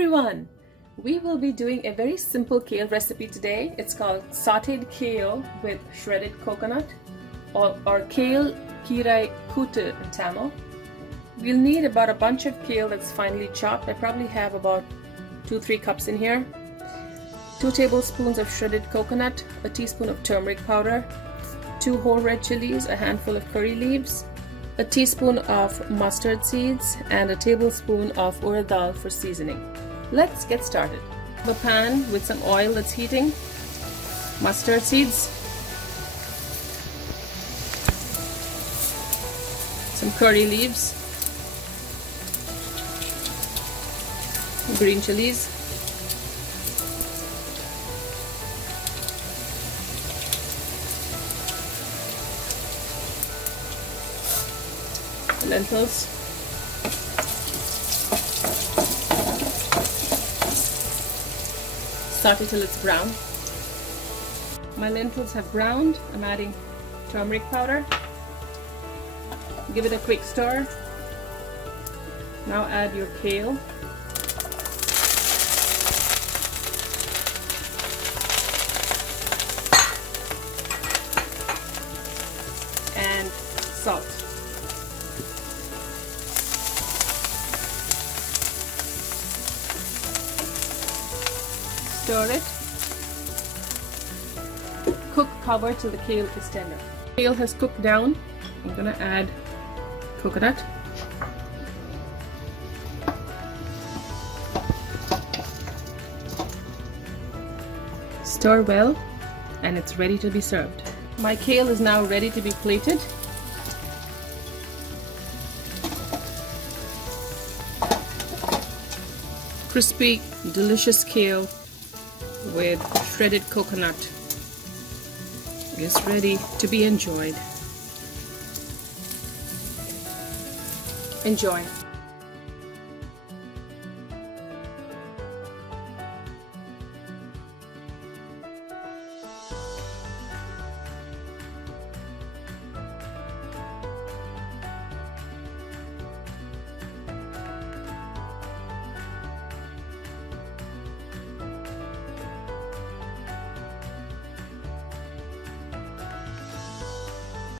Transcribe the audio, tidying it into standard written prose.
everyone! We will be doing a very simple kale recipe today. It's called sauteed kale with shredded coconut or kale kirai kute in Tamil. We'll need about a bunch of kale that's finely chopped. I probably have about 2-3 cups in here. 2 tablespoons of shredded coconut, a teaspoon of turmeric powder, 2 whole red chilies, a handful of curry leaves, a teaspoon of mustard seeds, and a tablespoon of urad dal for seasoning. Let's get started. A pan with some oil that's heating, mustard seeds, some curry leaves, green chilies, lentils, saute till it's brown. My lentils have browned. I'm adding turmeric powder. Give it a quick stir. Now add your kale. And salt. Stir it. Cook cover till the kale is tender. Kale has cooked down. I'm gonna add coconut. Stir well, and it's ready to be served. My kale is now ready to be plated. Crispy, delicious kale with shredded coconut is ready to be enjoyed. Enjoy.